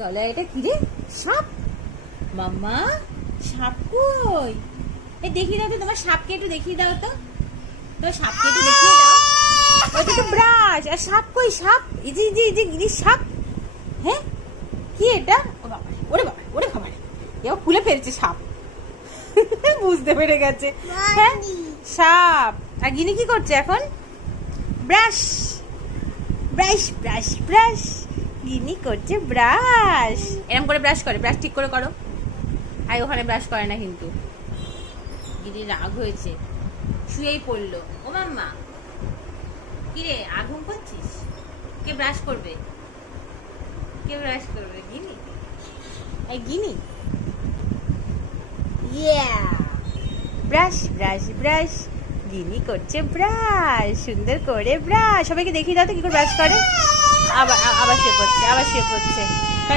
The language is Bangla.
গলা এটা কি রে? সাপ? মাম্মা সাপ কই? এই দেখিয়ে দাও তো, তোমার সাপকে একটু দেখিয়ে দাও তো। তোমার সাপকে একটু দেখিয়ে দাও। ওটা তো ব্রাশ। আর সাপ কই? সাপ এই যে এই যে গিরি সাপ। হ্যাঁ কি এটা? ও বাবা, ওরে বাবা, ওরে বাবা, এও খুলে ফেলছে সাপ। বুঝতে পেরে গেছে। হ্যাঁ সাপ। আর গিনি কি করছে এখন? Brush brush brush brush. Gini করছে ব্রাশ। এরকম করে ব্রাশ করে, ব্রাশ ঠিক করে করো। আর ওখানে ব্রাশ করে না কিন্তু। গিনি রাগ হয়েছে, শুয়েই পড়লো। ও মাম্মা কি রে, আগুন করছিস? কে ব্রাশ করবে? কে ব্রাশ করবে? গিনি? এই গিনি ব্রাশ ব্রাশ ব্রাশ। গিনি করছে ব্রাশ, সুন্দর করে ব্রাশ। সবাইকে দেখিয়ে দাও তো কি করে ব্রাশ করে। আবার আবার শুয়ে পড়ছে, আবার শুয়ে পড়ছে।